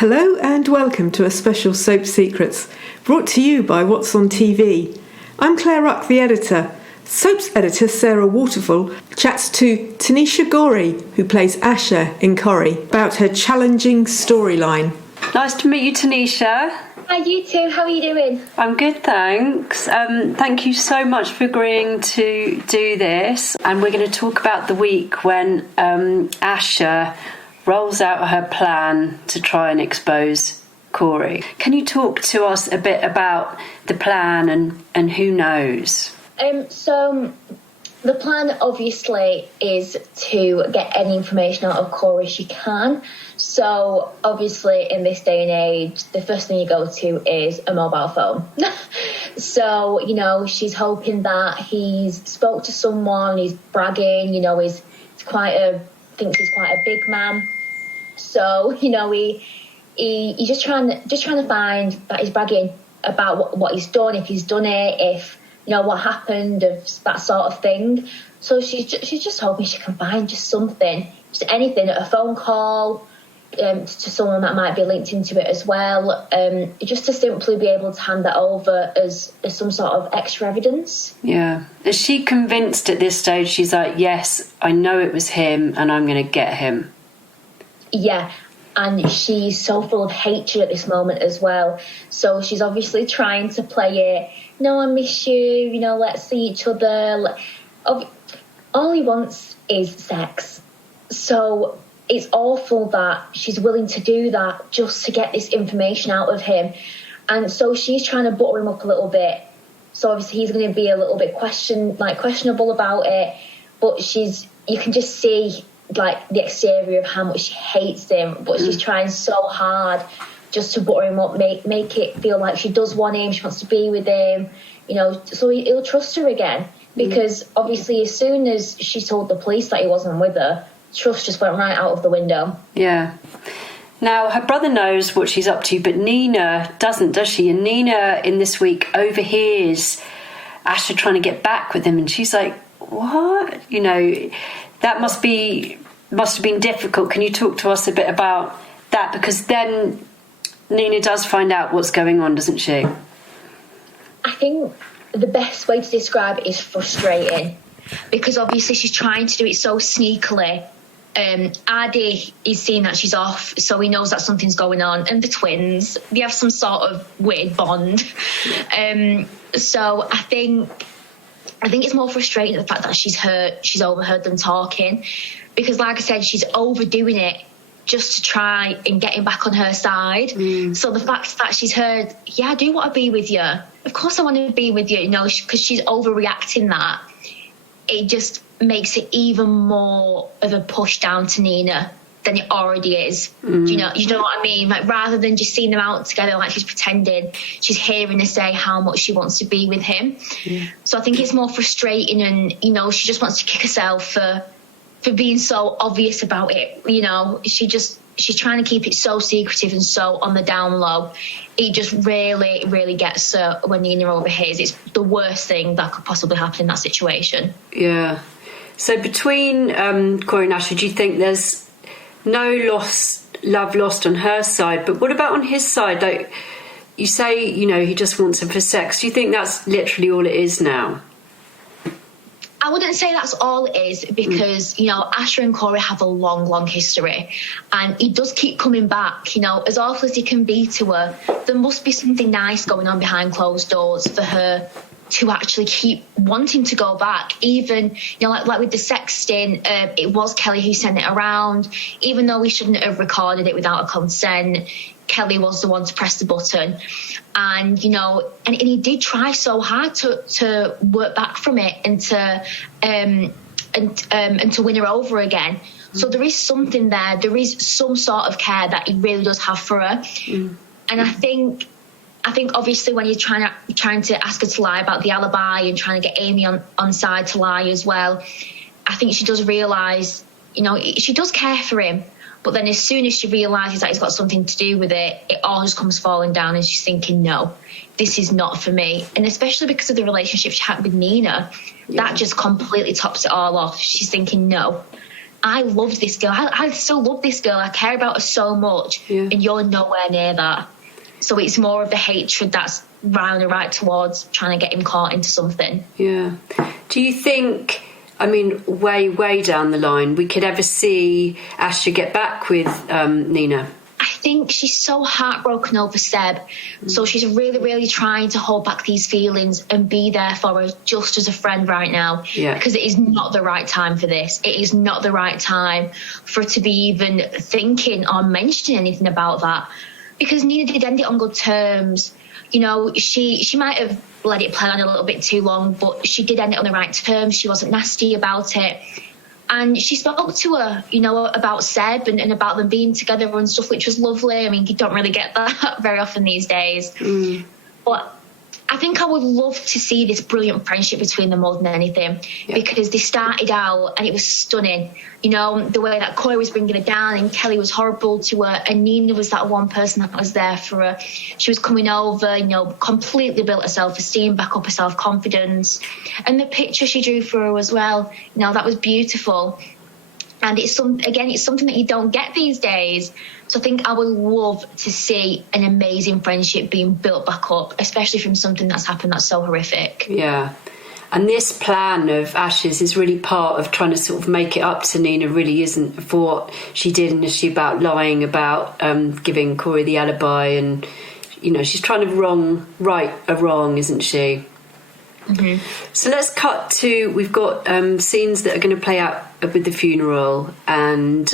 Hello and welcome to a special Soap Secrets, brought to you by What's on TV. I'm Claire Ruck, the editor. Soaps editor Sarah Waterfall chats to Tanisha Gorey, who plays Asha in Corrie, about her challenging storyline. Nice to meet you, Tanisha. Hi, you too. How are you doing? I'm good, thanks. Thank you so much for agreeing to do this. And we're going to talk about the week when Asha rolls out her plan to try and expose Corrie. Can you talk to us a bit about the plan and who knows? So the plan obviously is to get any information out of Corrie she can. So obviously in this day and age, the first thing you go to is a mobile phone. So, you know, she's hoping that he's spoke to someone, he's bragging, you know, he's thinks he's quite a big man. So, you know, he's just trying to find that he's bragging about what he's done, if he's done it, if, you know, what happened, of that sort of thing. So she's just hoping she can find just something, just anything, a phone call to someone that might be linked into it as well, just to simply be able to hand that over as some sort of extra evidence. Yeah. Is she convinced at this stage? She's like, yes, I know it was him and I'm going to get him. Yeah, and she's so full of hatred at this moment as well. So she's obviously trying to play it, no, I miss you, you know, let's see each other. All he wants is sex. So it's awful that she's willing to do that just to get this information out of him. And so she's trying to butter him up a little bit. So obviously he's going to be a little bit questionable about it. But you can just see like the exterior of how much she hates him, but she's trying so hard just to butter him up, make it feel like she does want him, she wants to be with him, you know, so he'll trust her again. Because obviously as soon as she told the police that he wasn't with her, trust just went right out of the window. Yeah. Now, her brother knows what she's up to, but Nina doesn't, does she? And Nina in this week overhears Asha trying to get back with him, and she's like, what? You know, that must have been difficult. Can you talk to us a bit about that? Because then Nina does find out what's going on, doesn't she? I think the best way to describe it is frustrating, because obviously she's trying to do it so sneakily. Adi is seeing that she's off, so he knows that something's going on, and the twins, they have some sort of weird bond. So I think it's more frustrating the fact that she's overheard them talking, because like I said, she's overdoing it just to try and get him back on her side. So the fact that she's heard, yeah, I do want to be with you, of course I want to be with you, you know, because she's overreacting that, it just makes it even more of a push down to Nina than it already is. You know what I mean? Like, rather than just seeing them out together like she's pretending, she's hearing her say how much she wants to be with him. So I think it's more frustrating, and, you know, she just wants to kick herself for being so obvious about it. You know, she's trying to keep it so secretive and so on the down low. It just really, really gets her when Nina overhears. It's the worst thing that could possibly happen in that situation. Yeah. So between Corrie and Asha, do you think there's no love lost on her side? But what about on his side? Like you say, you know, he just wants her for sex. Do you think that's literally all it is now? I wouldn't say that's all it is, because, you know, Asha and Corrie have a long, long history, and he does keep coming back. You know, as awful as he can be to her, there must be something nice going on behind closed doors for her to actually keep wanting to go back. Even, you know, like with the sexting, it was Kelly who sent it around. Even though we shouldn't have recorded it without a consent, Kelly was the one to press the button. And, you know, and he did try so hard to work back from it and to win her over again. So there is something there. There is some sort of care that he really does have for her. And I think obviously when you're trying to ask her to lie about the alibi and trying to get Amy on side to lie as well, I think she does realise, you know, she does care for him. But then as soon as she realises that he's got something to do with it, it all just comes falling down, and she's thinking, no, this is not for me. And especially because of the relationship she had with Nina, that just completely tops it all off. She's thinking, no, I loved this girl. I still love this girl. I care about her so much, and you're nowhere near that. So it's more of the hatred that's round and right towards trying to get him caught into something. Yeah. Do you think, I mean, way down the line, we could ever see Asha get back with Nina? I think she's so heartbroken over Seb, so she's really, really trying to hold back these feelings and be there for her just as a friend right now. Yeah. Because it is not the right time for this. It is not the right time for her to be even thinking or mentioning anything about that. Because Nina did end it on good terms. You know, she might have let it play on a little bit too long, but she did end it on the right terms. She wasn't nasty about it. And she spoke to her, you know, about Seb and about them being together and stuff, which was lovely. I mean, you don't really get that very often these days. But I think I would love to see this brilliant friendship between them more than anything, because they started out and it was stunning. You know, the way that Corrie was bringing her down and Kelly was horrible to her, and Nina was that one person that was there for her. She was coming over, you know, completely built her self-esteem, back up her self-confidence. And the picture she drew for her as well, you know, that was beautiful. And it's something that you don't get these days. So I think I would love to see an amazing friendship being built back up, especially from something that's happened that's so horrific. Yeah. And this plan of Ash's is really part of trying to sort of make it up to Nina, really, isn't, for what she did initially about lying about giving Corrie the alibi. And, you know, she's trying to right a wrong, isn't she? Mm-hmm. So let's cut to, we've got scenes that are going to play out with the funeral, and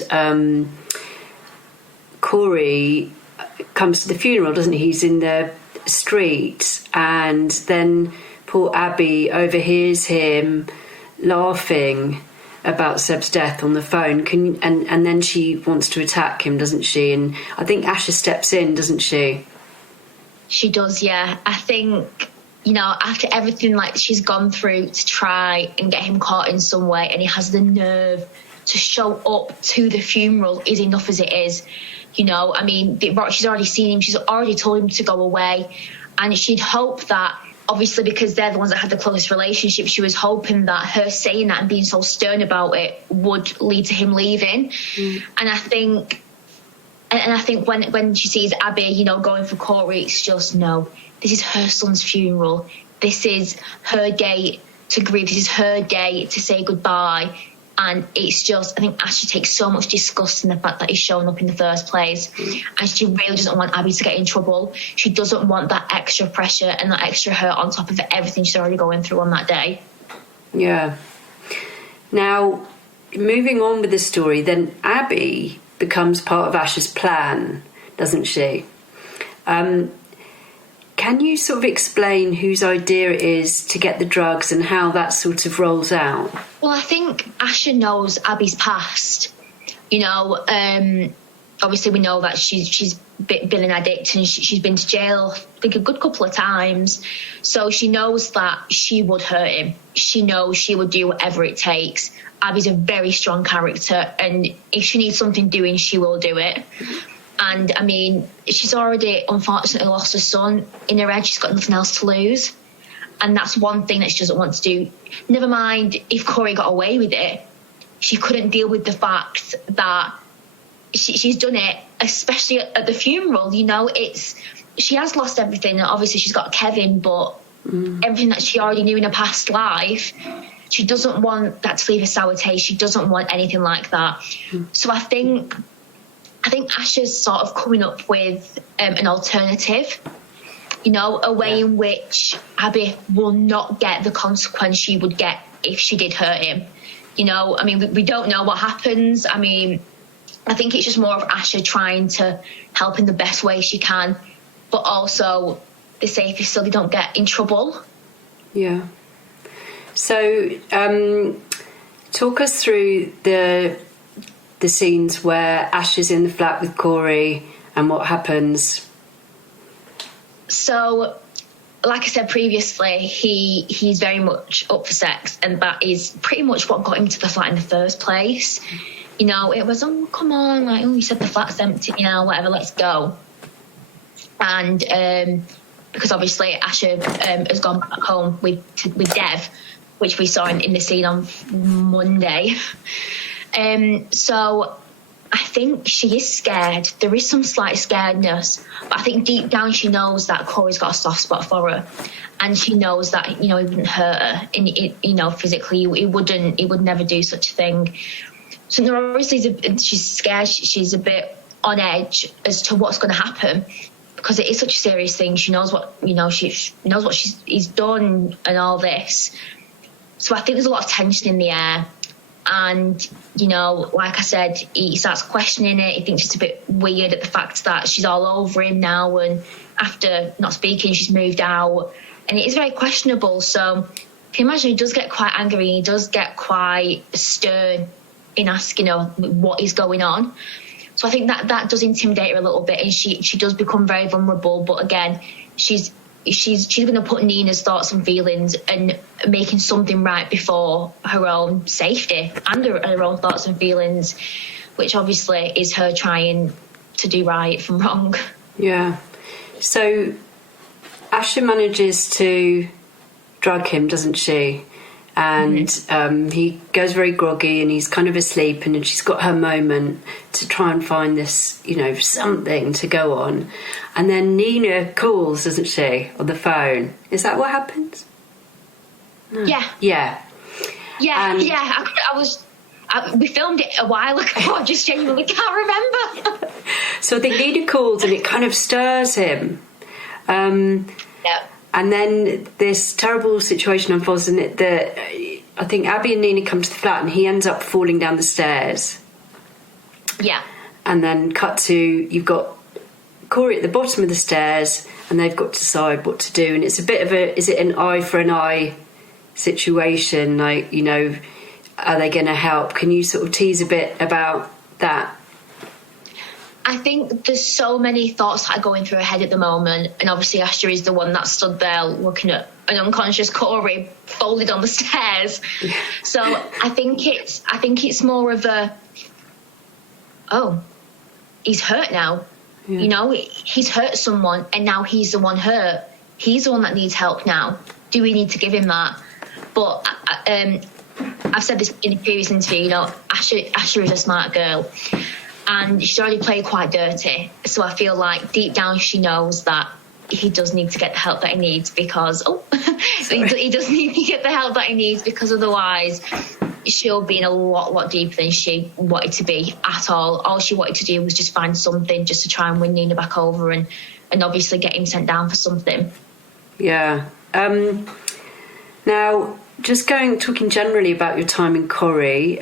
Corrie comes to the funeral, doesn't he? He's in the street, and then poor Abby overhears him laughing about Seb's death on the phone, and then she wants to attack him, doesn't she? And I think Asha steps in, doesn't she? She does, yeah. I think, you know, after everything like she's gone through to try and get him caught in some way, and he has the nerve to show up to the funeral, is enough as it is. You know, I mean, she's already seen him, she's already told him to go away, and she'd hope that, obviously because they're the ones that had the closest relationship, she was hoping that her saying that and being so stern about it would lead to him leaving. And I think when she sees Abby, you know, going for Corrie, it's just, no, this is her son's funeral. This is her day to grieve. This is her day to say goodbye. And it's just, I think Asha takes so much disgust in the fact that he's showing up in the first place. And she really doesn't want Abby to get in trouble. She doesn't want that extra pressure and that extra hurt on top of everything she's already going through on that day. Yeah. Now, moving on with the story, then Abby becomes part of Asha's plan, doesn't she? Can you sort of explain whose idea it is to get the drugs and how that sort of rolls out? Well, I think Asha knows Abby's past. You know, obviously we know that she's been an addict and she's been to jail, I think, a good couple of times. So she knows that she would hurt him. She knows she would do whatever it takes. Abby's a very strong character, and if she needs something doing, she will do it. And, I mean, she's already, unfortunately, lost her son. In her head, she's got nothing else to lose. And that's one thing that she doesn't want to do. Never mind if Corrie got away with it. She couldn't deal with the fact that she's done it, especially at the funeral. You know, she has lost everything. Obviously, she's got Kevin, but everything that she already knew in her past life, she doesn't want that to leave a sour taste. She doesn't want anything like that. So I think Asha's sort of coming up with an alternative, you know, a way in which Abby will not get the consequence she would get if she did hurt him. You know, I mean, we don't know what happens. I mean, I think it's just more of Asha trying to help in the best way she can, but also the safest so they don't get in trouble. Yeah. So talk us through the scenes where Ash is in the flat with Corrie and what happens. So, like I said previously, he's very much up for sex, and that is pretty much what got him to the flat in the first place. You know, it was, oh, come on, like, oh, you said the flat's empty, you know, whatever, let's go. And because obviously Asha has gone back home with Dev, which we saw in the scene on Monday. So I think she is scared. There is some slight scaredness, but I think deep down she knows that Corey's got a soft spot for her, and she knows that he wouldn't hurt her, and physically he would never do such a thing. So there obviously she's scared. She's a bit on edge as to what's going to happen, because it is such a serious thing. She knows what she knows what he's done and all this. So I think there's a lot of tension in the air. And, like I said, he starts questioning it. He thinks it's a bit weird at the fact that she's all over him now, and after not speaking, she's moved out. And it is very questionable. So can you imagine, he does get quite angry, and he does get quite stern in asking her what is going on. So I think that does intimidate her a little bit, and she does become very vulnerable. But again, she's going to put Nina's thoughts and feelings and making something right before her own safety and her own thoughts and feelings, which obviously is her trying to do right from wrong. Yeah. So Asha manages to drug him, doesn't she? And he goes very groggy, and he's kind of asleep, and then she's got her moment to try and find this, something to go on. And then Nina calls, doesn't she, on the phone? Is that what happens? No. Yeah. Yeah. Yeah, we filmed it a while ago. I just genuinely can't remember. So I think Nina calls, and it kind of stirs him. Yeah. And then this terrible situation unfolds, and I think Abby and Nina come to the flat, and he ends up falling down the stairs. Yeah. And then cut to, you've got Corrie at the bottom of the stairs, and they've got to decide what to do. And it's a bit of is it an eye for an eye situation? Like, are they going to help? Can you sort of tease a bit about that? I think there's so many thoughts that are going through her head at the moment, and obviously Asha is the one that stood there looking at an unconscious Corrie folded on the stairs. So I think it's more of he's hurt now. Yeah. He's hurt someone, and now he's the one hurt. He's the one that needs help now. Do we need to give him that? But I've said this in a previous interview. Asha is a smart girl. And she's already played quite dirty. So I feel like deep down she knows that he does need to get the help that he needs, because he does need to get the help that he needs, because otherwise she'll be in a lot deeper than she wanted to be at all. All she wanted to do was just find something just to try and win Nina back over, and obviously get him sent down for something. Yeah. Now, just talking generally about your time in Corrie,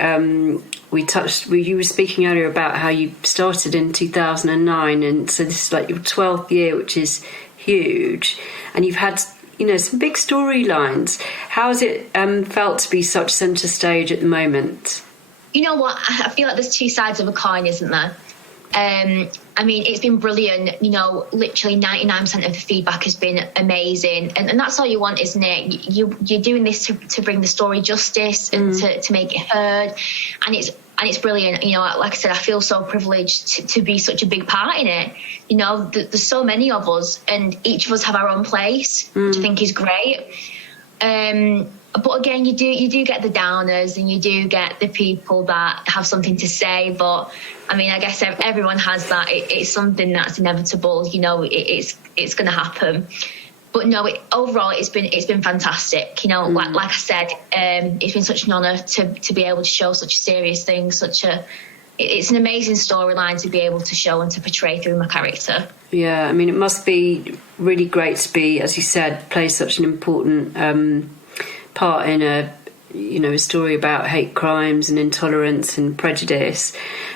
you were speaking earlier about how you started in 2009, and so this is like your 12th year, which is huge, and you've had some big storylines. How has it felt to be such centre stage at the moment? You know what, I feel like there's two sides of a coin, isn't there? I mean, it's been brilliant. Literally 99% of the feedback has been amazing, and that's all you want, isn't it? You're doing this to bring the story justice and to make it heard, and it's brilliant. Like I said, I feel so privileged to be such a big part in it. There's so many of us, and each of us have our own place, which I think is great. But again, you do get the downers, and you do get the people that have something to say. But I mean, I guess everyone has that. It's something that's inevitable. It's going to happen. But no, overall, it's been fantastic. Like I said, it's been such an honour to be able to show such a serious thing. It's an amazing storyline to be able to show and to portray through my character. Yeah, I mean, it must be really great to be, as you said, play such an important part in a story about hate crimes and intolerance and prejudice,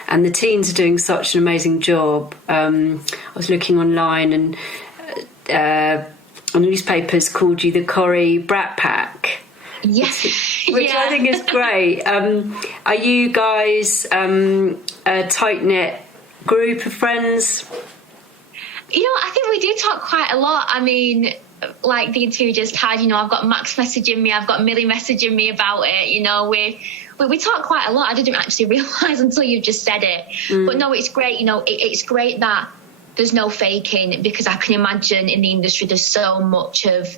and the teens are doing such an amazing job. I was looking online, and newspapers called you the Corrie Brat Pack. Yes, which I think is great. Are you guys a tight-knit group of friends? I think we do talk quite a lot. I mean, like the interview just had, I've got Max messaging me, I've got Millie messaging me about it. We talk quite a lot. I didn't actually realise until you just said it. But no, it's great. It's great that there's no faking, because I can imagine in the industry there's so much of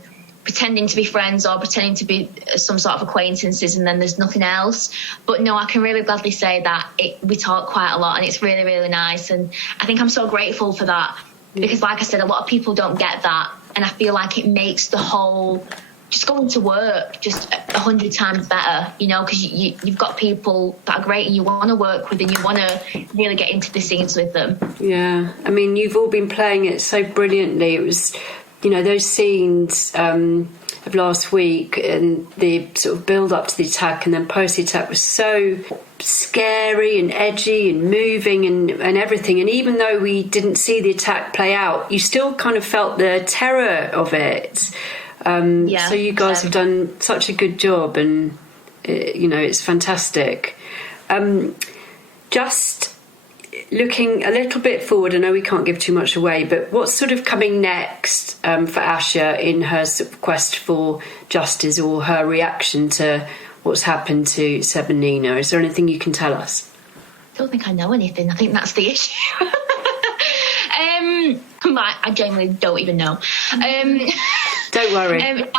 pretending to be friends or pretending to be some sort of acquaintances, and then there's nothing else. But no, I can really gladly say that we talk quite a lot, and it's really, really nice. And I think I'm so grateful for that, because like I said, a lot of people don't get that, and I feel like it makes the whole just going to work just 100 times better, you know, because you've got people that are great and you want to work with, and you want to really get into the scenes with them. Yeah, I mean, you've all been playing it so brilliantly. It was, you know, those scenes of last week and the sort of build up to the attack and then post the attack was so scary and edgy and moving and everything. And even though we didn't see the attack play out, you still kind of felt the terror of it. So you guys have done such a good job, and you know, it's fantastic. Just looking a little bit forward, I know we can't give too much away, but what's sort of coming next for Asha in her sort of quest for justice, or her reaction to what's happened to Seb and Nina? Is there anything you can tell us? I don't think I know anything. I think that's the issue. I genuinely don't even know. Don't worry.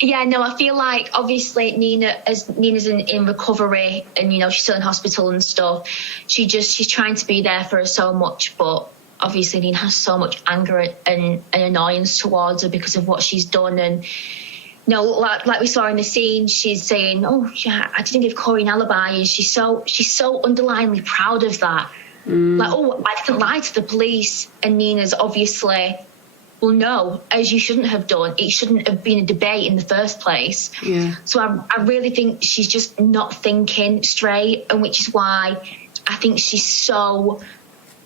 I feel like obviously Nina's in recovery, and you know, she's still in hospital and stuff. She's trying to be there for her so much, but obviously Nina has so much anger and annoyance towards her because of what she's done. And you know, like we saw in the scene, she's saying, "Oh yeah, I didn't give Corrie an alibi," and she's so underlyingly proud of that. Like, oh, I didn't lie to the police. And Nina's obviously, well, no, as you shouldn't have done. It shouldn't have been a debate in the first place. Yeah. So I really think she's just not thinking straight, and which is why I think she's so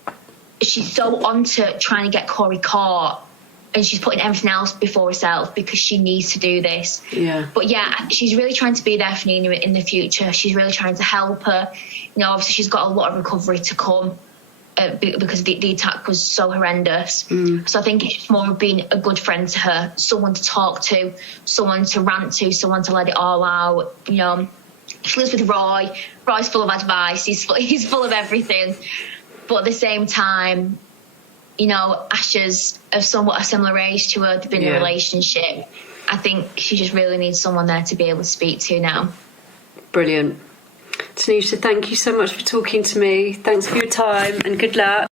onto trying to get Corrie caught, and she's putting everything else before herself because she needs to do this. Yeah. But yeah, she's really trying to be there for Nina in the future. She's really trying to help her. You know, obviously she's got a lot of recovery to come because the attack was so horrendous. So I think it's more of being a good friend to her, someone to talk to, someone to rant to, someone to let it all out. You know, she lives with Roy. Roy's full of advice. He's full of everything. But at the same time, you know, Asha's of somewhat a similar age to her. They've been in a relationship. I think she just really needs someone there to be able to speak to now. Brilliant. Tanisha, thank you so much for talking to me. Thanks for your time and good luck.